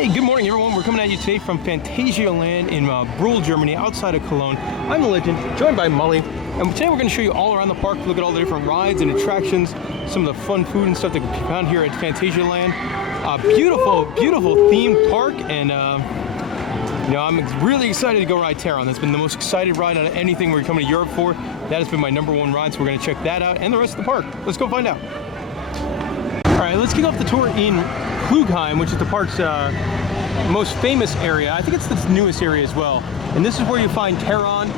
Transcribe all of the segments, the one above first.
Hey, good morning everyone. We're coming at you today from Phantasialand in Brook, Germany, outside of Cologne. I'm the Legend, joined by Molly, and today we're going to show you all around the park, look at all the different rides and attractions, some of the fun food and stuff that can be found here at Phantasialand. Beautiful, beautiful themed park, and you know, I'm really excited to go ride Tavern. That's been the most excited ride out of anything we're coming to Europe for. That has been my #1 ride, so we're going to check that out and the rest of the park. Let's go find out. All right, let's kick off the tour in Hyde, which is the park's most famous area. I think it's the newest area as well. And this is where you find Tavern,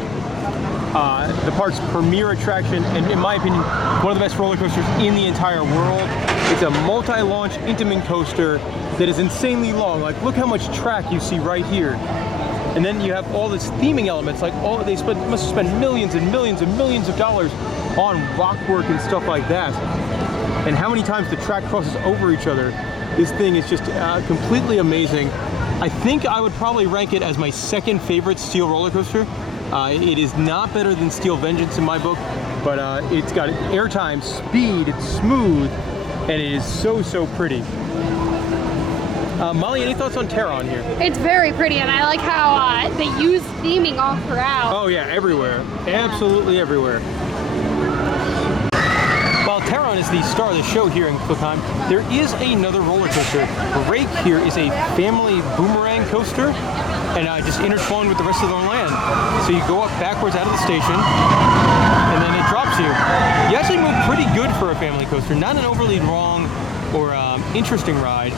the park's premier attraction, and in my opinion, one of the best roller coasters in the entire world. It's a multi-launch intimate coaster that is insanely long. Like, look how much track you see right here. And then you have all this theming elements, like they must have spent millions and millions and millions of dollars on rock work and stuff like that. And how many times the track crosses over each other. This thing is just completely amazing. I think I would probably rank it as my second favorite steel roller coaster. It is not better than Steel Vengeance in my book, but it's got airtime, speed, it's smooth, and it is so, so pretty. Molly, any thoughts on Tavern here? It's very pretty, and I like how they use theming all throughout. Oh yeah, everywhere. Yeah. Absolutely everywhere. While Tavern is the star of the show here in Hyde, there is another roller coaster. Right here is a family boomerang coaster, and just intertwined with the rest of the land. So you go up backwards out of the station, and then it drops you. You actually move pretty good for a family coaster. Not an overly long or interesting ride,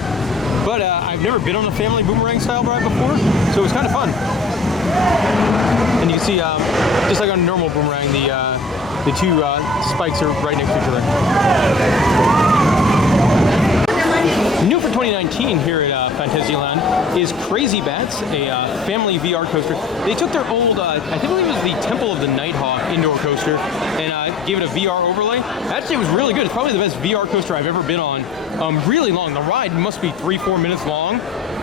but I've never been on a family boomerang style ride before, so it was kind of fun. And you can see, just like on a normal boomerang, the two spikes are right next to each other. New for 2019 here at Fantasyland is Crazy Bats, a family VR coaster. They took their old, I believe it was the Temple of the Nighthawk indoor coaster, and gave it a VR overlay. Actually, it was really good. It's probably the best VR coaster I've ever been on. Really long. The ride must be 3-4 minutes long.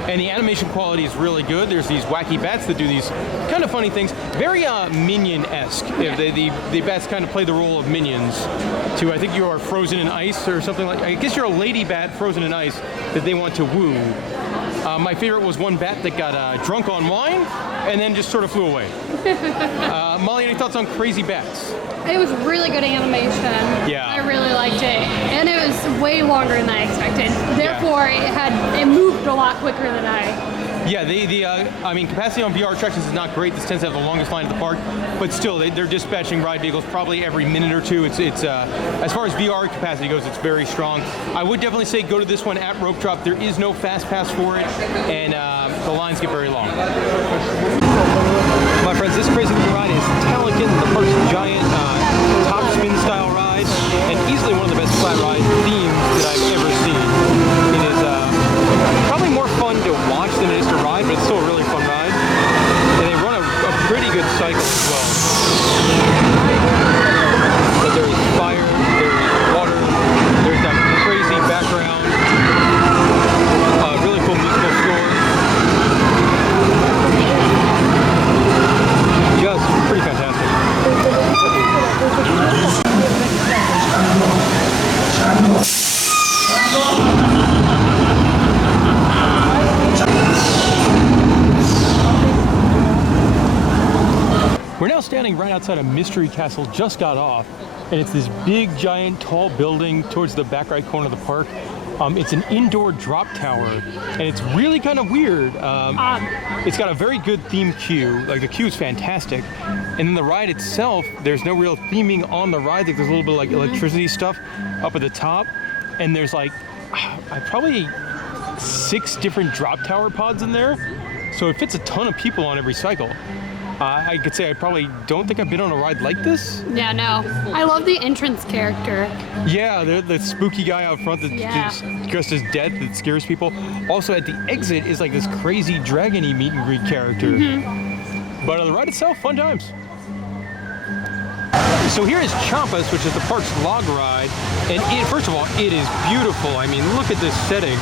And the animation quality is really good. There's these wacky bats that do these kind of funny things. Very Minion-esque. Yeah. The bats kind of play the role of minions. I think you are frozen in ice or something like. I guess you're a lady bat frozen in ice that they want to woo. My favorite was one bat that got drunk on wine and then just sort of flew away. Molly, any thoughts on Crazy Bats? It was really good animation. Yeah. I really liked it. And it was way longer than I expected. Therefore, it moved a lot quicker than I. Yeah, I mean, capacity on VR attractions is not great. This tends to have the longest line at the park, but still, they're dispatching ride vehicles probably every minute or two. It's as far as VR capacity goes, it's very strong. I would definitely say go to this one at rope drop. There is no fast pass for it, and the lines get very long. My friends, this crazy little ride is Talican, the park's giant top spin style ride, and easily one of the best flat ride themes that I've ever seen. It is probably more fun to watch than it is to ride, but it's still a really fun ride. And they run a pretty good cycle as well. But there is fire, there is water, there's that crazy background, really cool musical score. Just pretty fantastic. We're now standing right outside a Mystery Castle, just got off, and it's this big, giant, tall building towards the back right corner of the park. It's an indoor drop tower, and it's really kind of weird. It's got a very good themed queue. Like, the queue is fantastic. And then the ride itself, there's no real theming on the ride. Like, there's a little bit of like electricity stuff up at the top. And there's like, probably 6 different drop tower pods in there. So it fits a ton of people on every cycle. I could say I probably don't think I've been on a ride like this. Yeah, no. I love the entrance character. Yeah, the spooky guy out front that's dressed as death that scares people. Also, at the exit is like this crazy dragon-y meet and greet character. But the ride itself, fun times. So here is Champas, which is the park's log ride, and first of all, it is beautiful. I mean, look at this setting.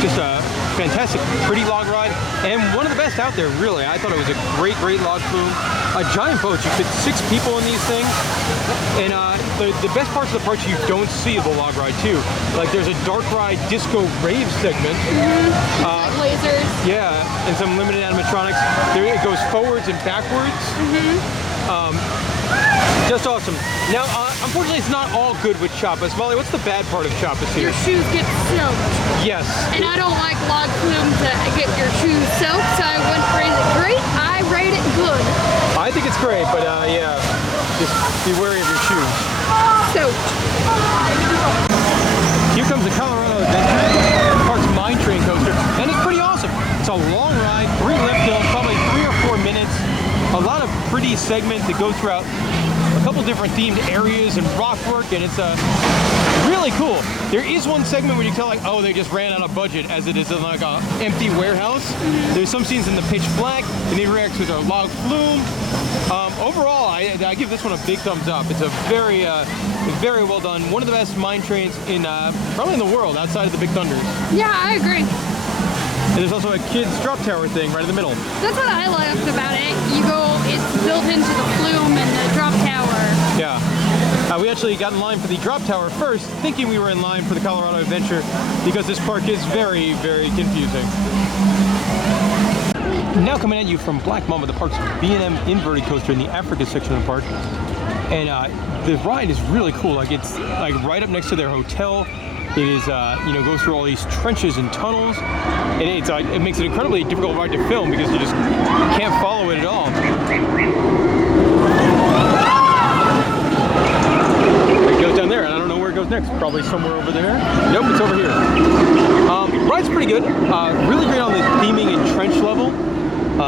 Just a fantastic, pretty log ride, and one of the best out there, really. I thought it was a great log flume. A giant boat, you fit 6 people in these things, and the best parts of the parks you don't see of the log ride too. Like there's a dark ride disco rave segment. Lasers. Yeah, and some limited animatronics. It goes forwards and backwards. Just awesome. Now, unfortunately, it's not all good with Champas. Molly, what's the bad part of Champas here? Your shoes get soaked. Yes. And I don't like log flume to get your shoes soaked, so I wouldn't rate it great. I rate it good. I think it's great, but yeah, just be wary of your shoes. Soaked. Here comes the Colorado Adventure Park's Mine Train Coaster, and it's pretty awesome. It's a long ride, 3 lift hills, probably 3 or 4 minutes. A lot of pretty segments that go throughout a couple different themed areas and rock work, and it's really cool. There is one segment where you tell like, oh, they just ran out of budget, as it is in like an empty warehouse. There's some scenes in the pitch black, and it interacts with our log flume. Overall, I give this one a big thumbs up. It's a very well done. One of the best mine trains in probably in the world outside of the Big Thunders. Yeah, I agree. And there's also a kids drop tower thing right in the middle. That's what I liked about it. It's built into the flume and the drop tower. Yeah. We actually got in line for the drop tower first, thinking we were in line for the Colorado Adventure, because this park is very confusing. Now coming at you from Black Mamba, the park's Bnm Inverted Coaster in the Africa section of the park. And the ride is really cool. Like it's like right up next to their hotel. It is, goes through all these trenches and tunnels, and it makes it an incredibly difficult ride to film because you just can't follow it at all. It goes down there, and I don't know where it goes next. Probably somewhere over there. Nope, it's over here. Ride's pretty good. Really great on the theming and trench level.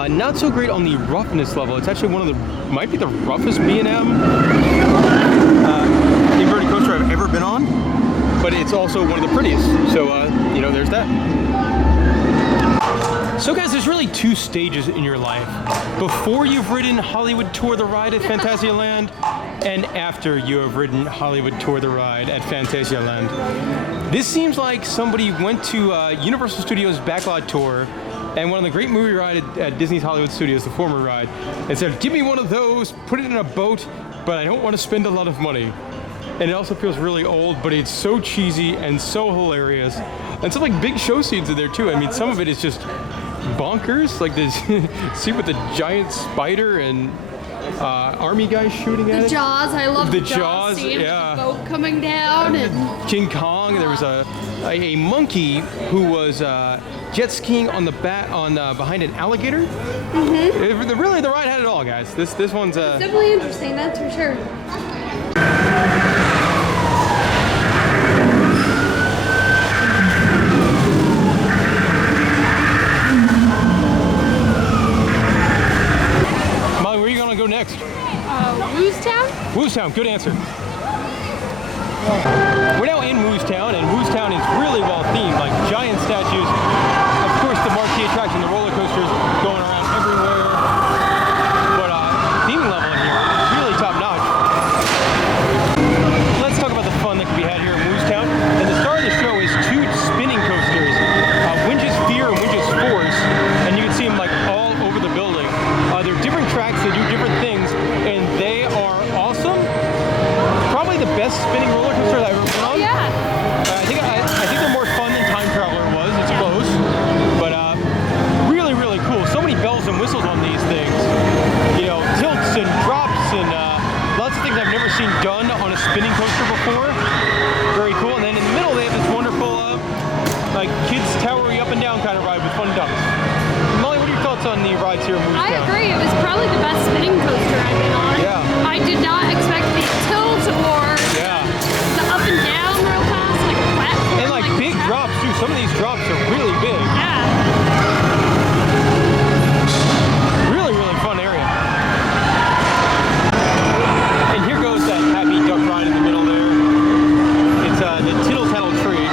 Not so great on the roughness level. It's actually might be the roughest Bnm inverted coaster I've ever been on. But it's also one of the prettiest, so there's that. So guys, there's really 2 stages in your life. Before you've ridden Hollywood Tour the Ride at Phantasialand, and after you have ridden Hollywood Tour the Ride at Fantasyland. This seems like somebody went to Universal Studios Backlot Tour and one of the great movie ride at Disney's Hollywood Studios, the former ride, and said, give me one of those, put it in a boat, but I don't want to spend a lot of money. And it also feels really old, but it's so cheesy and so hilarious. And some like big show scenes in there too. I mean, some of it is just bonkers, like this scene with the giant spider and army guys shooting at it. The Jaws, I love the Jaws scene, yeah. With the boat coming down. And King Kong, there was a monkey who was jet skiing on behind an alligator. Really, the ride had it all, guys. This one's it's definitely interesting, that's for sure. Molly, where are you going to go next? Woostown? Woostown, good answer. We're now in Woostown, and Woostown is really well themed, like giant statues. Of course, the marquee attraction, the roller coasters going around everywhere. But theming level in here is really top notch. Let's talk about the fun that can be had here in Woostown. And the star of the show is 2 spinning coasters, Winch's Fear and Winch's Force, and you can see them like all over the building. They're different tracks, they do different things, and they are awesome. Probably the best spinning roller coaster I've ever been on. Oh, yeah. I think they're more fun than Time Traveler was. It's close, but really cool. So many bells and whistles on these things. Tilts and drops and lots of things I've never seen done on a spinning coaster before. Very cool. And then in the middle they have this wonderful like kids tower you up and down kind of ride with fun dumps. Molly, what are your thoughts on the rides here in Woostown? I agree. It was probably the best spinning coaster I've been on. Yeah. I did not expect the tilt or the up and down real fast, like a platform. And like big drops too. Some of these drops are really big. Yeah. Really fun area. And here goes that happy duck ride in the middle there. It's the Tittle Tattle Tree. I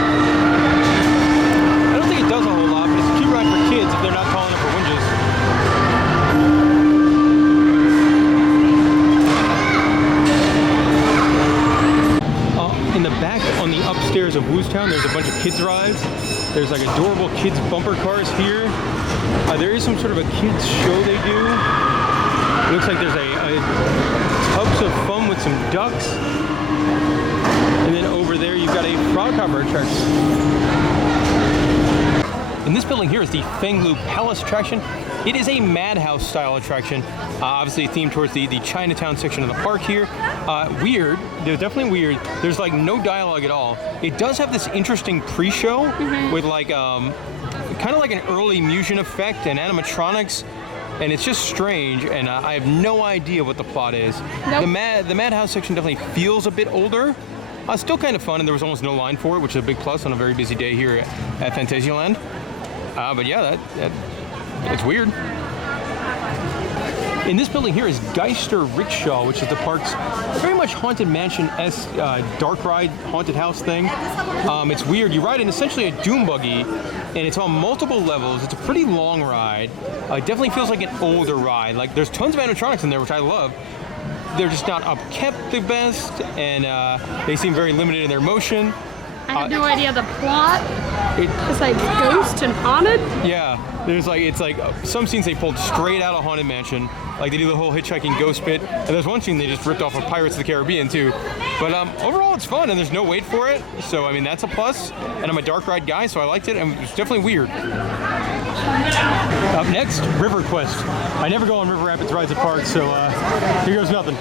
don't think it does a whole lot, but it's a cute ride for kids if they're not calling it for winches. corners of Woostown. There's a bunch of kids rides. There's like adorable kids bumper cars here. There is some sort of a kids show they do. It looks like there's a tubs of fun with some ducks. And then over there you've got a frog hopper attraction. And this building here is the Feng Palace attraction. It is a madhouse style attraction, obviously themed towards the Chinatown section of the park here. Weird, they're definitely weird. There's like no dialogue at all. It does have this interesting pre-show with like, kind of like an early Musion effect and animatronics, and it's just strange, and I have no idea what the plot is. Nope. The madhouse section definitely feels a bit older. Still kind of fun, and there was almost no line for it, which is a big plus on a very busy day here at Fantasyland. But yeah, it's weird. In this building here is Geister Rickshaw, which is the park's very much Haunted Mansion-esque dark ride, haunted house thing. It's weird. You ride in essentially a doom buggy, and it's on multiple levels. It's a pretty long ride. It definitely feels like an older ride. Like, there's tons of animatronics in there, which I love. They're just not upkept the best, and they seem very limited in their motion. I have no idea the plot. Besides ghost and haunted? Yeah, there's like, it's like some scenes they pulled straight out of Haunted Mansion. Like they do the whole hitchhiking ghost bit, and there's one scene they just ripped off of Pirates of the Caribbean too. But overall it's fun, and there's no wait for it. So I mean, that's a plus. And I'm a dark ride guy, so I liked it, and it's definitely weird. Up next, River Quest. I never go on River Rapids rides at parks, so here goes nothing.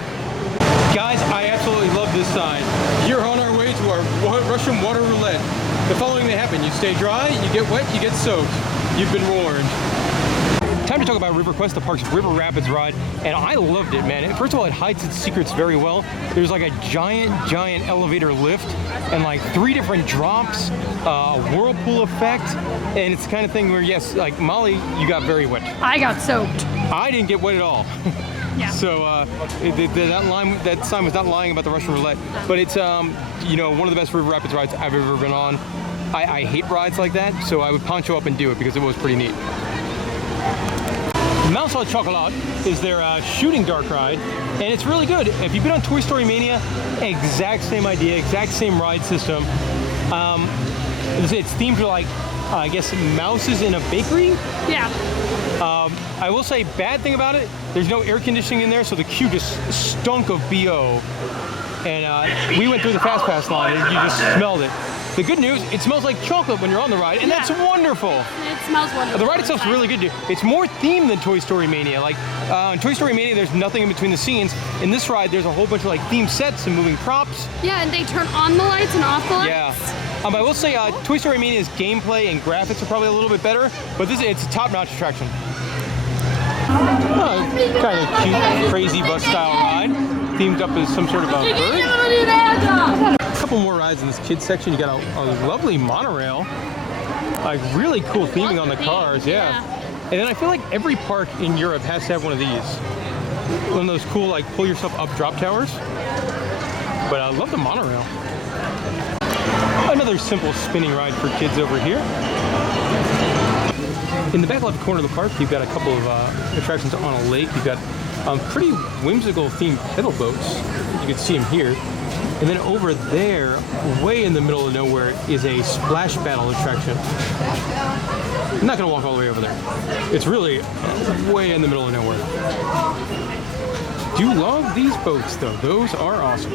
Guys, I absolutely love this sign. You're on our way to our Russian water roulette. The following may happen. You stay dry, you get wet, you get soaked. You've been warned. Time to talk about River Quest, the park's River Rapids ride, and I loved it, man. First of all, it hides its secrets very well. There's like a giant elevator lift and like 3 different drops, a whirlpool effect, and it's the kind of thing where, yes, like Molly, you got very wet. I got soaked. I didn't get wet at all. Yeah. So that sign was not lying about the Russian roulette, but it's you know, one of the best River Rapids rides I've ever been on. I hate rides like that, so I would poncho up and do it because it was pretty neat. Mouse au Chocolat is their shooting dark ride, and it's really good. If you've been on Toy Story Mania, exact same idea, exact same ride system. It's themed to like, I guess, mouses in a bakery. Yeah. I will say, bad thing about it, there's no air conditioning in there, so the queue just stunk of BO. And we went through the Fast Pass line, and you just smelled it. The good news, it smells like chocolate when you're on the ride, and that's wonderful. It smells wonderful. The ride itself's really good. It's more themed than Toy Story Mania. Like, in Toy Story Mania, there's nothing in between the scenes. In this ride, there's a whole bunch of like themed sets and moving props. Yeah, and they turn on the lights and off the lights. Yeah. I will say, Toy Story Mania's gameplay and graphics are probably a little bit better, but it's a top-notch attraction. Kind of cute, crazy bus style ride, themed up as some sort of a bird. A couple more rides in this kids section. You got a lovely monorail, like really cool theming on the cars, yeah. And then I feel like every park in Europe has to have one of these, one of those cool like pull yourself up drop towers. But I love the monorail. Another simple spinning ride for kids over here. In the back left corner of the park, you've got a couple of attractions on a lake. You've got pretty whimsical themed pedal boats. You can see them here. And then over there, way in the middle of nowhere, is a splash battle attraction. I'm not gonna walk all the way over there. It's really way in the middle of nowhere. Do love these boats though. Those are awesome.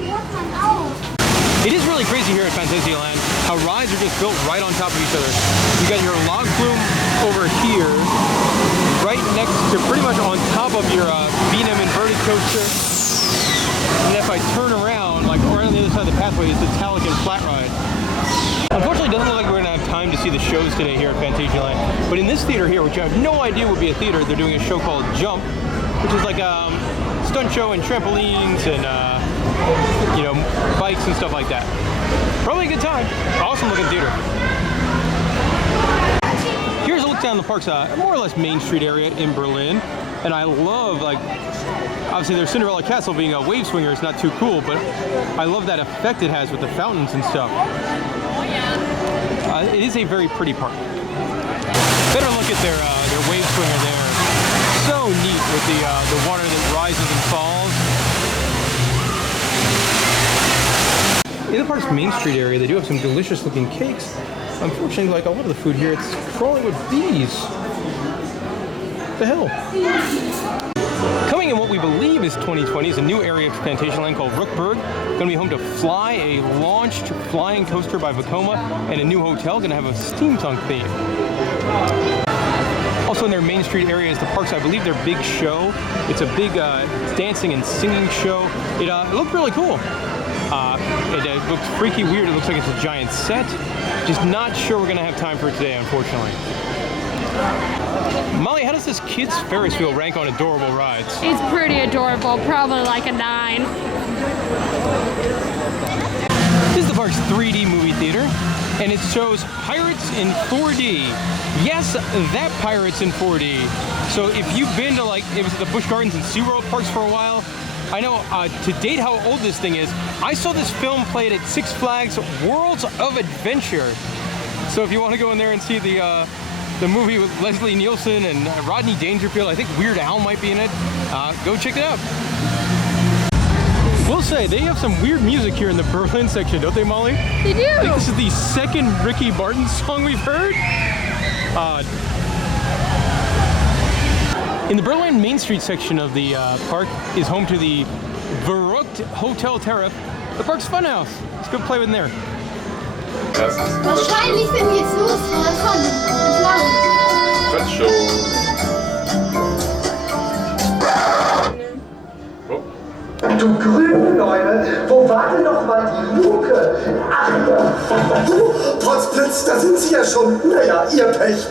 It is really crazy here at Fantasyland how rides are just built right on top of each other. You got your log flume over here, right next to pretty much on top of your Bnm Inverted Coaster. And if I turn around, like right on the other side of the pathway, is the Talican Flat Ride. Unfortunately, it doesn't look like we're gonna have time to see the shows today here at Fantasyland. But in this theater here, which I have no idea would be a theater, they're doing a show called Jump, which is like a stunt show and trampolines and you know, bikes and stuff like that. Probably a good time. Awesome looking theater. Here's a look down the park's more or less Main Street area in Berlin. And I love, like, obviously their Cinderella Castle being a wave swinger is not too cool, but I love that effect it has with the fountains and stuff. It is a very pretty park. Better look at their wave swinger there. So neat with the water that rises and falls. In the park's Main Street area, they do have some delicious looking cakes. Unfortunately, like a lot of the food here, it's crawling with bees. What the hell? Coming in what we believe is 2020 is a new area of Fantasyland called Rookburg. Going to be home to Fly, a launched flying coaster by Vekoma, and a new hotel going to have a steampunk theme. Also in their Main Street area is the park's, I believe, their big show. It's a big dancing and singing show. It looked really cool. It looks freaky weird. It looks like it's a giant set. Just not sure we're going to have time for it today, unfortunately. Molly, how does this kids' Ferris wheel rank on adorable rides? It's pretty adorable, probably like a 9. This is the park's 3D movie theater, and it shows Pirates in 4D. Yes, that Pirates in 4D. So if you've been to, like, it was at the Busch Gardens and SeaWorld parks for a while, I know to date how old this thing is. I saw this film played at Six Flags Worlds of Adventure. So if you want to go in there and see the movie with Leslie Nielsen and Rodney Dangerfield, I think Weird Al might be in it, go check it out. We'll say, they have some weird music here in the Berlin section, don't they, Molly? They do! I think this is the second Ricky Martin song we've heard. In the Berlin Main Street section of the park is home to the Verruckt Hotel Tariff, the park's funhouse. Let's go play with in there. Wahrscheinlich, wenn wir jetzt losfahren, Du grüne Neune, wo war denn noch mal die Luke? Ach ja, Potzblitz, da sind Sie ja schon. Naja, Ihr Pech.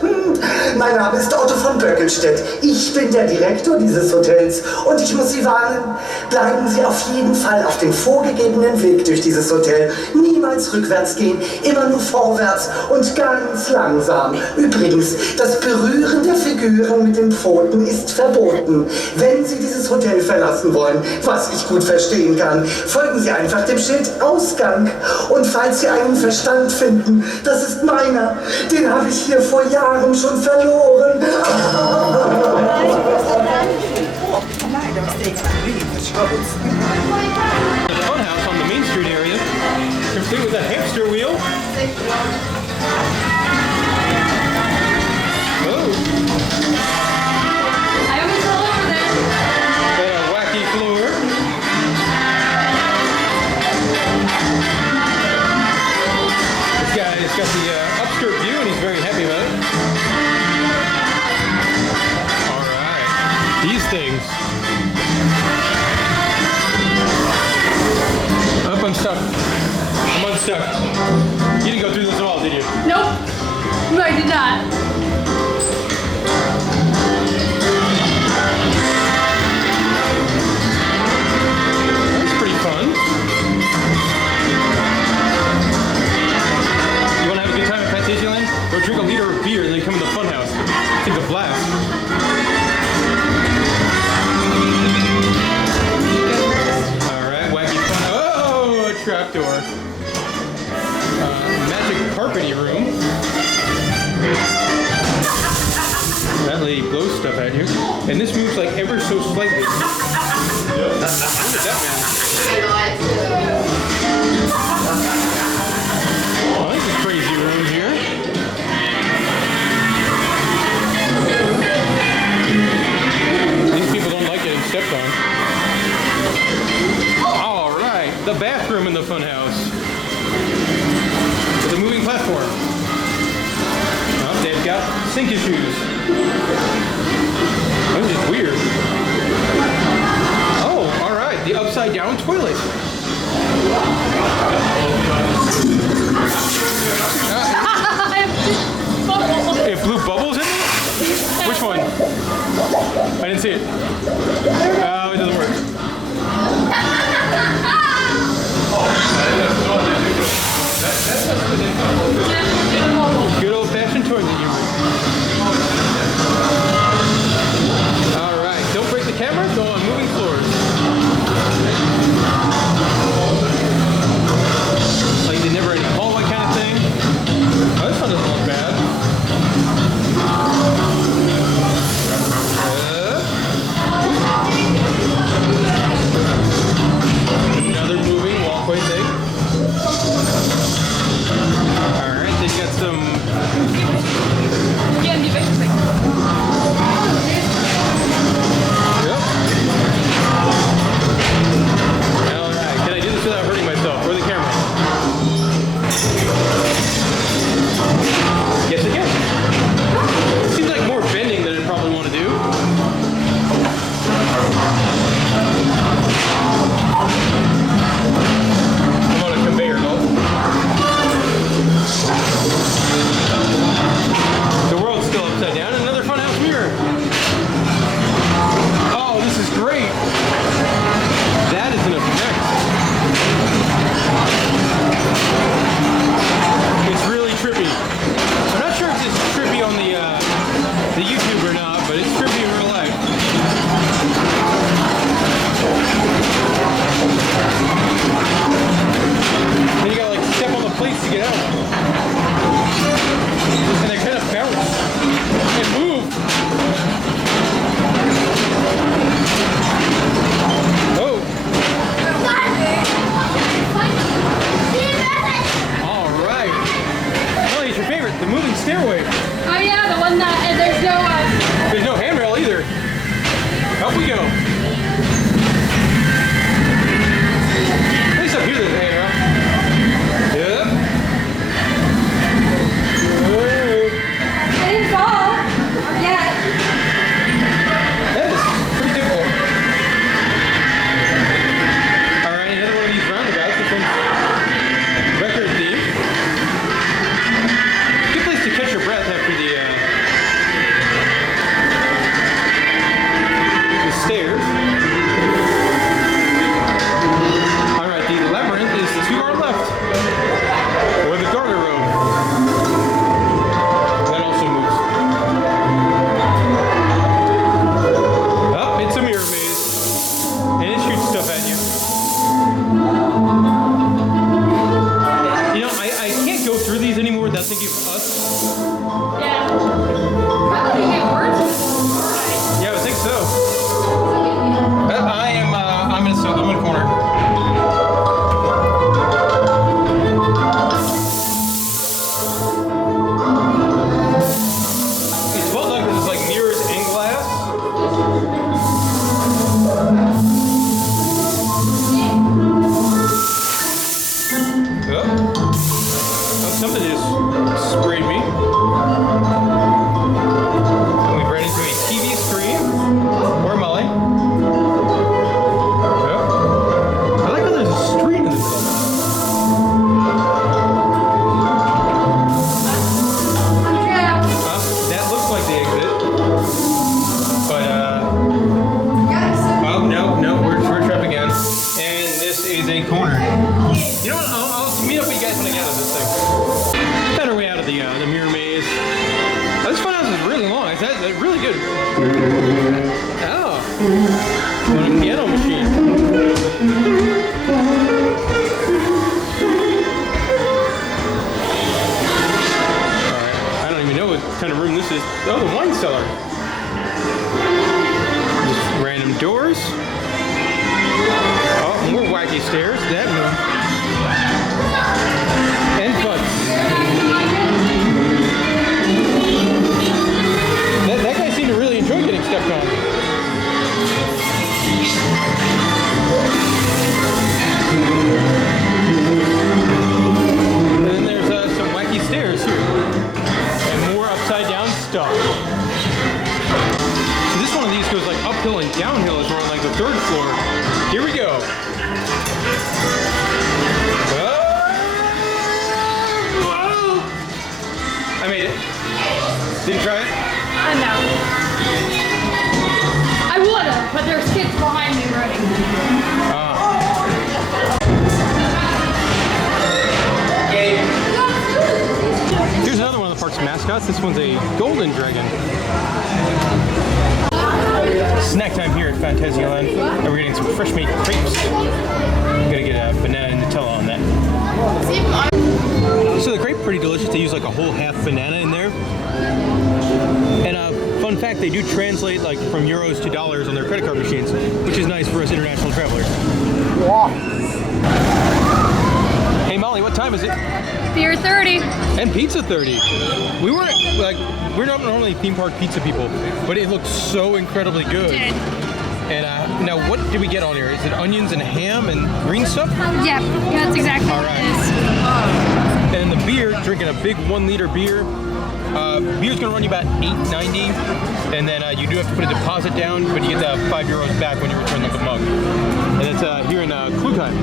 Mein Name ist Otto von Böckelstedt. Ich bin der Direktor dieses Hotels und ich muss Sie warnen, bleiben Sie auf jeden Fall auf dem vorgegebenen Weg durch dieses Hotel. Niemals rückwärts gehen, immer nur vorwärts und ganz langsam. Übrigens, das Berühren der Figuren mit den Pfoten ist verboten. Wenn Sie dieses Hotel verlassen wollen, was ich gut verstehen kann, folgen Sie einfach dem Schild Ausgang. Und falls Sie einen Verstand finden, das ist meiner. Den habe ich hier vor Jahren schon verloren. Funhouse on the Main Street area, complete with a hamster wheel. Oh. I always roll over there. And a wacky floor. This guy's got the upskirt view and he's very happy about it. All right, these things. Up, I'm stuck. I'm unstuck. You didn't go through this at all, did you? Nope. No, I did not. That's pretty fun. You want to have a good time at Fantasyland? Go drink a liter of beer and then come in the funhouse. It's a blast. Alright, wacky fun. Oh, a trapdoor. Magic carpety room. That lady blows stuff at you. And this moves like ever so slightly. Look at that man. Oh, this is a crazy room here. These people don't like getting stepped on. All right, the bathroom in the funhouse. With a moving platform. Oh, they've got sink issues. This is weird. Oh, all right, the upside down toilet. It blew bubbles in it? Which one? I didn't see it. Oh, it doesn't work. Good old-fashioned toilet humor. the moving stairway. Oh yeah, the one that there's no. There's no handrail either. Up we go. At least up here there's a handrail. Yep. I didn't fall yet. That is pretty difficult. Alright, another one of these roundabouts. This one's record theme. Good place to catch your breath after the stairs. Alright, the labyrinth is to our left. Or the garter road. That also moves. Oh, it's a mirror maze. And it shoots stuff at you. You know, I can't go through these anymore without thinking of us. Yeah. Probably get worse. Yeah, I would think so. I'm in a corner. It's well done because it's like mirrors and glass. Oh, something just sprayed me. And we ran into a TV screen. Or Molly. I like how there's a street in the middle. Yeah. That looks like the exit. But, oh, no, we're trapped again. And this is a corner. You know what? I'll meet up with you guys when I get out of this thing. Found our way out of the mirror maze. This fun house is really long. It's really good. Oh. On a piano machine. Alright, I don't even know what kind of room this is. Oh, the wine cellar. Just random doors. Oh, more wacky stairs. That move. And butts. That guy seemed to really enjoy getting stepped on. And then there's some wacky stairs here. And more upside down stuff. So this one of these goes like uphill and downhill as we're on like the 3rd floor. Here we go. Whoa! I made it. Did you try it? No. I would've, but there's kids behind me running. Here's another one of the park's mascots. This one's a golden dragon. Snack time here at Fantasyland, and we're getting some fresh made crepes. I'm gonna get a banana and Nutella on that. So the crepe pretty delicious. They use like a whole half banana in there. And fun fact, they do translate like from euros to dollars on their credit card machines, which is nice for us international travelers. Hey Molly, what time is it? Beer 30. And pizza 30. We're not normally theme park pizza people, but it looks so incredibly good. It did. And now what did we get on here? Is it onions and ham and green stuff? Yeah, that's exactly All what right. it is. And the beer, drinking a big 1 liter beer. Beer's gonna run you about $8.90, and then you do have to put a deposit down, but you get the €5 back when you return the mug. And it's here in Klugheim.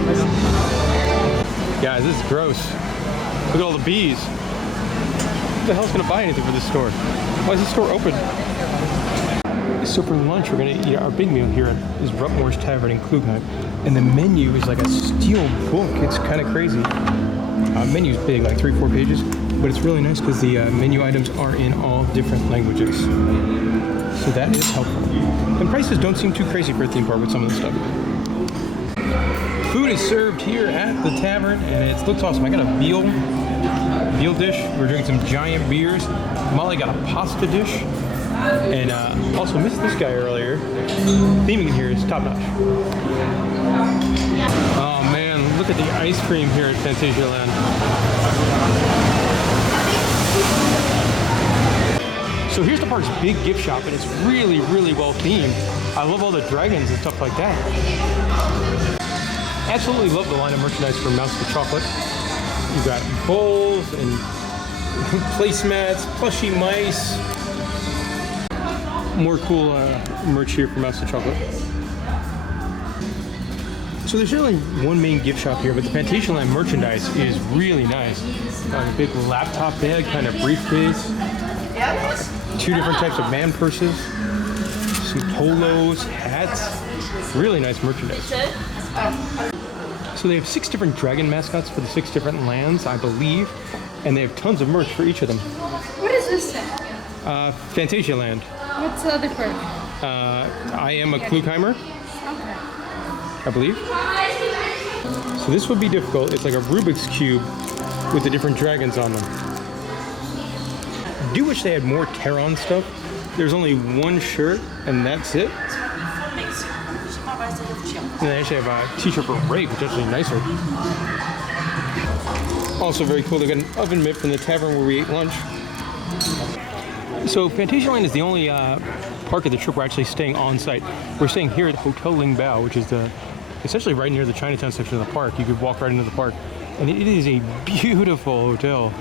Guys, this is gross. Look at all the bees. Who the hell's gonna buy anything for this store? Why is this store open? So for lunch, we're gonna eat our big meal here at Verruckt Tavern in Klugheim, and the menu is like a steel book. It's kind of crazy. Menu's big, like 3-4 pages, but it's really nice because the menu items are in all different languages. So that is helpful. And prices don't seem too crazy for a theme park with some of the stuff. Food is served here at the tavern, and it looks awesome. I got a veal dish. We're drinking some giant beers. Molly got a pasta dish. And also missed this guy earlier. Theming in here is top notch. Oh man, look at the ice cream here at Fantasyland. park's big gift shop, and it's really, really well themed. I love all the dragons and stuff like that. Absolutely love the line of merchandise for Mouse of Chocolate. You got bowls and placemats, plushy mice. More cool merch here for Mouse of Chocolate. So there's only one main gift shop here, but the Fantasyland merchandise is really nice. A big laptop bag, kind of briefcase. 2 different types of man purses. Some polos, hats. Really nice merchandise. So they have 6 different dragon mascots for the 6 different lands, I believe. And they have tons of merch for each of them. What is this thing? Fantasyland. What's the other part? I am a Klugheimer, Okay. I believe. So this would be difficult. It's like a Rubik's Cube with the different dragons on them. I do wish they had more Terran stuff. There's only one shirt, and that's it. And they actually have a t-shirt for Ray, which is actually nicer. Also very cool, they got an oven mitt from the tavern where we ate lunch. So Fantasyland is the only park of the trip we're actually staying on site. We're staying here at Hotel Lingbao, which is essentially right near the Chinatown section of the park. You could walk right into the park. And it is a beautiful hotel.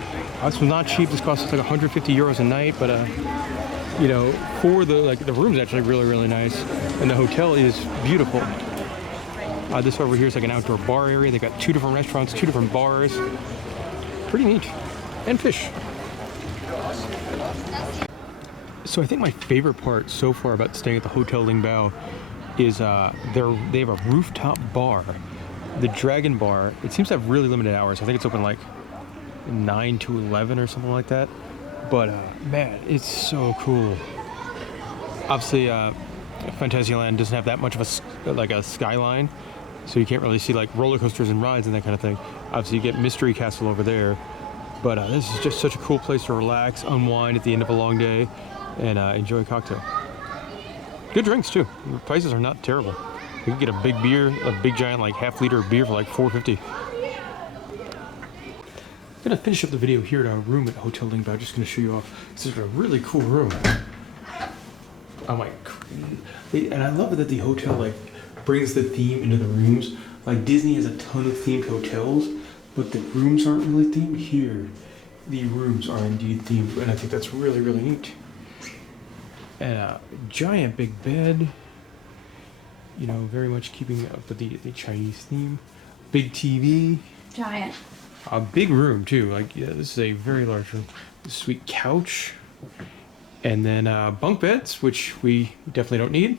This was not cheap. This cost us like 150 euros a night, but you know, for the room's actually really, really nice. And the hotel is beautiful. This over here is like an outdoor bar area. They've got 2 different restaurants, 2 different bars. Pretty neat. And fish. So I think my favorite part so far about staying at the Hotel Lingbao is they have a rooftop bar. The Dragon Bar, it seems to have really limited hours. I think it's open like 9 to 11 or something like that. But man, it's so cool. Obviously, Fantasyland doesn't have that much of a skyline, so you can't really see like roller coasters and rides and that kind of thing. Obviously, you get Mystery Castle over there. But this is just such a cool place to relax, unwind at the end of a long day, and enjoy a cocktail. Good drinks too. The prices are not terrible. You can get a big beer, a big giant like half-liter beer for like $4.50. I'm gonna finish up the video here at our room at Hotel Lingbao. Just gonna show you off. This is a really cool room. I'm like, and I love it that the hotel like brings the theme into the rooms. Like Disney has a ton of themed hotels, but the rooms aren't really themed. Here, the rooms are indeed themed, and I think that's really, really neat. And a giant big bed. You know, very much keeping up with the Chinese theme. Big TV. Giant. A big room too. Like, yeah, this is a very large room. Sweet couch. And then bunk beds, which we definitely don't need.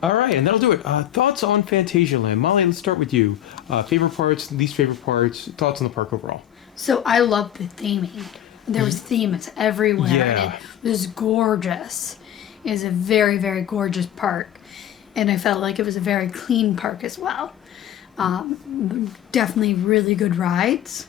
All right, and that'll do it. Thoughts on Fantasyland. Molly, let's start with you. Favorite parts, least favorite parts, thoughts on the park overall. So I love the theming. There was themes everywhere. Yeah. And it was gorgeous. It was a very, very gorgeous park. And I felt like it was a very clean park as well. Definitely really good rides.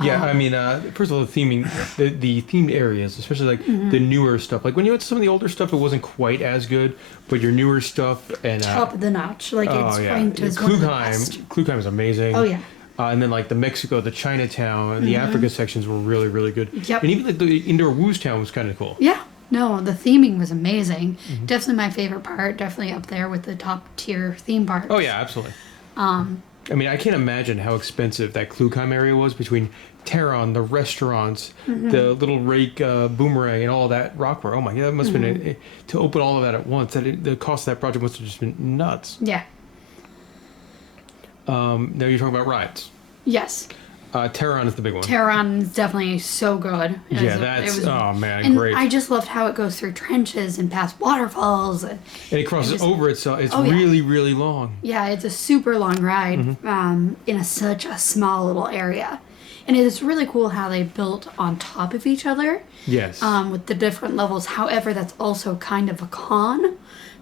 Yeah, I mean, first of all, the theming, the themed areas, especially like the newer stuff. Like when you went to some of the older stuff, it wasn't quite as good, but your newer stuff and Top of the notch. Like it's ranked as one of the best. Klughheim is amazing. Oh yeah. And then like the Mexico, the Chinatown, and the Africa sections were really, really good. Yep. And even like the indoor Woo's Town was kind of cool. Yeah. No, the theming was amazing. Definitely my favorite part. Definitely up there with the top tier theme parks. Oh yeah, absolutely. I mean, I can't imagine how expensive that Klughheim area was between Tavern, the restaurants, the little rake boomerang, and all that Rockwear. Oh my god, that must have been to open all of that at once. The cost of that project must have just been nuts. Yeah. Now you're talking about rides. Yes. Tavern is the big one. Tavern is definitely so good. Oh man, and great. I just loved how it goes through trenches and past waterfalls. And it crosses over itself. It's really, really long. Yeah, it's a super long ride in such a small little area. And it's really cool how they built on top of each other. Yes. With the different levels. However, that's also kind of a con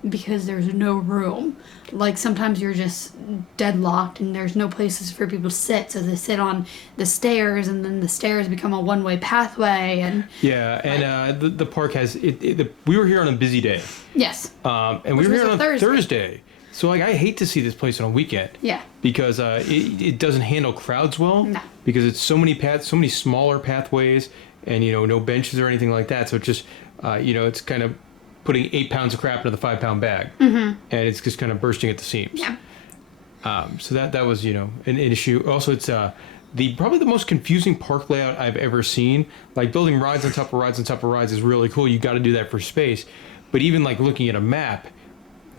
because there's no room. Like sometimes you're just deadlocked and there's no places for people to sit. So they sit on the stairs and then the stairs become a one-way pathway. And yeah, and the park has, we were here on a busy day. Yes. And we were here on a Thursday. So like I hate to see this place on a weekend. Yeah. Because it doesn't handle crowds well. No. Because it's so many paths, so many smaller pathways, and no benches or anything like that. So it just it's kind of putting 8 pounds of crap into the 5 pound bag, and it's just kind of bursting at the seams. Yeah. So that was an issue. Also, it's probably the most confusing park layout I've ever seen. Like building rides on top of rides on top of rides is really cool. You got to do that for space. But even like looking at a map,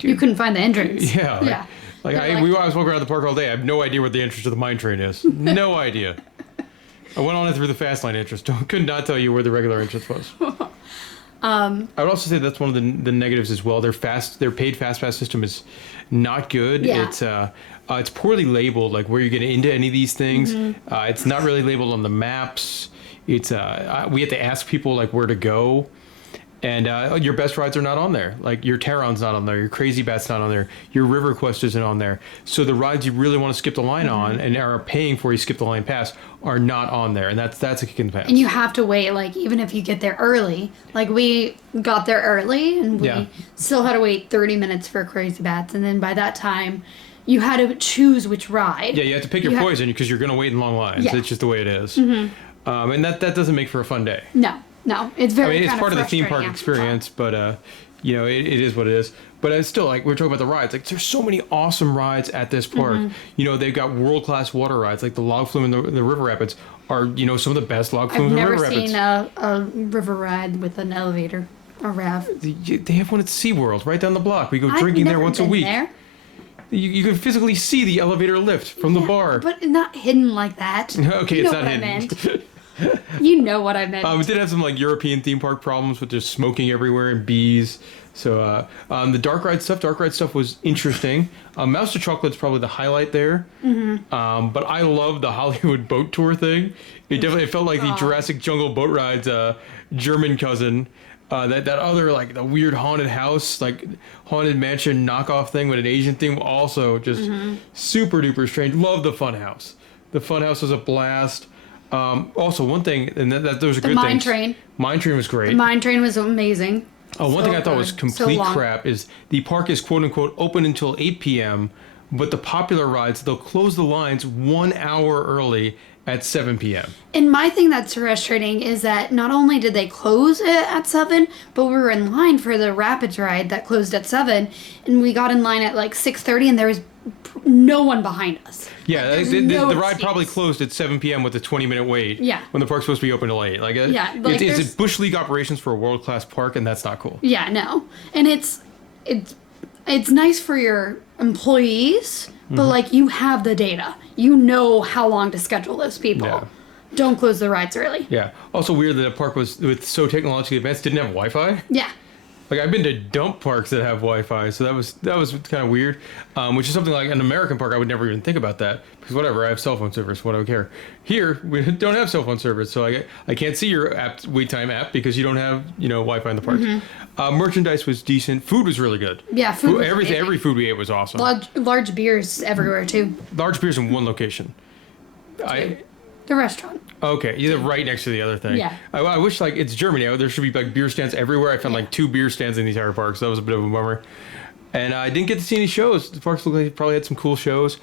You couldn't find the entrance. yeah. Yeah. I was walking around the park all day. I have no idea what the entrance to the mine train is. No idea. I went on it through the fast lane entrance. Could not tell you where the regular entrance was. I would also say that's one of the negatives as well. Their paid fast pass system is not good. Yeah. It's poorly labeled, like where you get into any of these things. It's not really labeled on the maps. We have to ask people like where to go. And your best rides are not on there. Like your Terron's not on there. Your Crazy Bat's not on there. Your River Quest isn't on there. So the rides you really want to skip the line on and are paying for you skip the line pass are not on there. And that's a kick in the pants. And you have to wait, like, even if you get there early. Like, we got there early, and we still had to wait 30 minutes for Crazy Bats. And then by that time, you had to choose which ride. Yeah, you have to pick your poison because you're going to wait in long lines. Yeah. It's just the way it is. And that doesn't make for a fun day. No, it's very. It's part of the theme park frustrating experience, but it is what it is. But it's still like we're talking about the rides. Like there's so many awesome rides at this park. They've got world class water rides, like the log flume and the river rapids are some of the best log flumes and river rapids. I've never seen a river ride with an elevator, a raft. They have one at SeaWorld right down the block. We go drinking there once a week. There. You can physically see the elevator lift from the bar. But not hidden like that. Okay, it's not hidden. You know what I meant. We did have some like European theme park problems with just smoking everywhere and bees. So the dark ride stuff was interesting. Mouse to Chocolate's probably the highlight there. But I love the Hollywood boat tour thing. It felt like the Jurassic Jungle boat ride's German cousin. That other like the weird haunted house, like haunted mansion knockoff thing with an Asian theme, also just super duper strange. Love the fun house. The fun house was a blast. Also, one thing, and that those are good things. Mine Train. Mine Train was great. The Mine Train was amazing. One thing I thought was complete crap is the park is quote unquote open until 8 p.m., but the popular rides, they'll close the lines 1 hour early at 7 p.m. And my thing that's frustrating is that not only did they close it at 7, but we were in line for the Rapids ride that closed at 7, and we got in line at like 6:30, and there was no one behind us. Yeah, like, the ride probably closed at 7 p.m. with a 20-minute wait. Yeah. When the park's supposed to be open till 8. Like, it's Bush League operations for a world-class park, and that's not cool. Yeah, no. And it's nice for your employees, but like you have the data. You know how long to schedule those people. Yeah. Don't close the rides early. Yeah. Also weird that the park was so technologically advanced didn't have Wi-Fi. Yeah. Like I've been to dump parks that have Wi-Fi, so that was kind of weird. Which is something like an American park I would never even think about that because whatever, I have cell phone service, what do I care? Here we don't have cell phone service, so I can't see your wait time app because you don't have Wi-Fi in the parks. Merchandise was decent. Food was really good. Yeah, every food we ate was awesome. Large beers everywhere too. Large beers in one location. The restaurant. Okay, either right next to the other thing. Yeah. I wish like it's Germany. There should be like beer stands everywhere. I found like 2 beer stands in the entire park, so that was a bit of a bummer. And I didn't get to see any shows. The parks looked like it probably had some cool shows.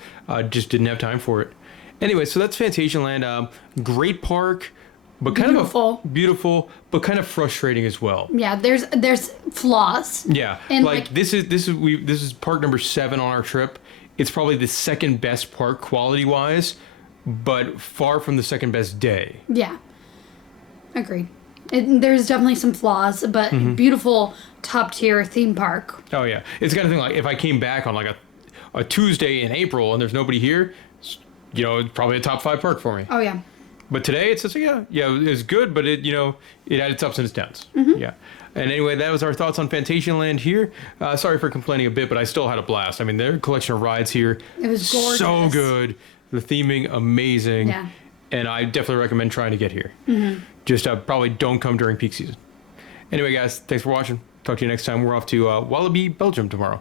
Just didn't have time for it. Anyway, so that's Phantasialand. Great park, but kind of beautiful, but kind of frustrating as well. Yeah, there's flaws. Yeah, and like this is park number 7 on our trip. It's probably the second best park quality wise, but far from the second best day. Yeah, agreed. There's definitely some flaws, but beautiful top tier theme park. Oh yeah, it's the kind of thing like if I came back on like a Tuesday in April and there's nobody here, it's probably a top 5 park for me. Oh yeah. But today it's just it's good, but it had its ups and its downs. Yeah. And anyway, that was our thoughts on Phantasialand here. Sorry for complaining a bit, but I still had a blast. I mean, their collection of rides here, it was gorgeous. So good. The theming amazing. Yeah. And I definitely recommend trying to get here. Just probably don't come during peak season. Anyway, guys, thanks for watching. Talk to you next time. We're off to Wallaby, Belgium tomorrow.